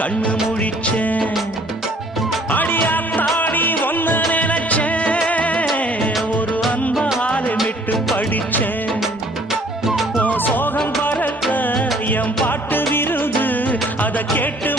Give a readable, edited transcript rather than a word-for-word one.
கண்ணு முழிச்சேன். அடியாத்தாடி ஒன்ன நினைச்சேன், ஒரு அன்பாலே விட்டு படிச்சேன். ஓ சோகம் பறக்க என் பாட்டு விருது, அதை கேட்டு